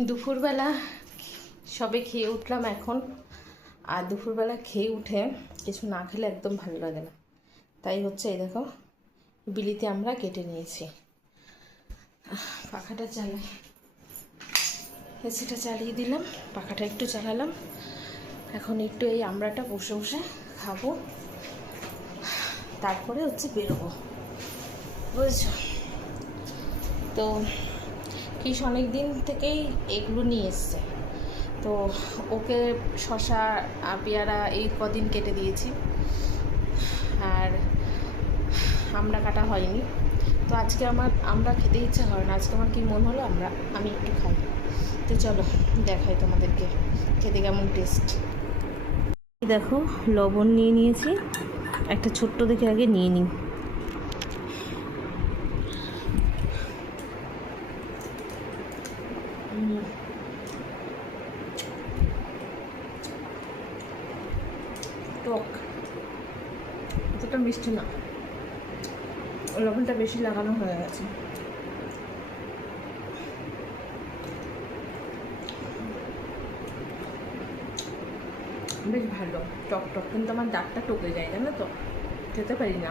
দুপুরবেলা সবে খেয়ে উঠলাম এখন। আর দুপুরবেলা খেয়ে উঠে কিছু না খেলে একদম ভালো লাগে না। তাই হচ্ছে এই দেখো বিলিতি আমরা কেটে নিয়েছি। পাখাটা চালাই, এসিটা চালিয়ে দিলাম, পাখাটা একটু চালালাম। এখন একটু এই আমড়াটা বসে বসে খাবো, তারপরে হচ্ছে বেরোবো, বুঝছো তো। কিস অনেক দিন থেকেই এগুলো নিয়ে এসছে, তো ওকে শশা পেয়ারা এই কদিন কেটে দিয়েছি, আর আমড়া কাটা হয়নি। তো আজকে আমার আমড়া খেতে ইচ্ছা হয় না, আজকে আমার কি মন হলো আমি একটু খাই। তো চলো দেখাই তোমাদেরকে খেতে কেমন টেস্ট। দেখো লবণ নিয়ে নিয়েছি, একটা ছোট্ট দেখে আগে নিয়ে নিই। টক, এতটা মিষ্টি না, লবণটা বেশি লাগানো হয়ে গেছে। বেশ ভালো টক টক, কিন্তু আমার দাঁতটা টকে যায়, জানো তো, খেতে পারি না।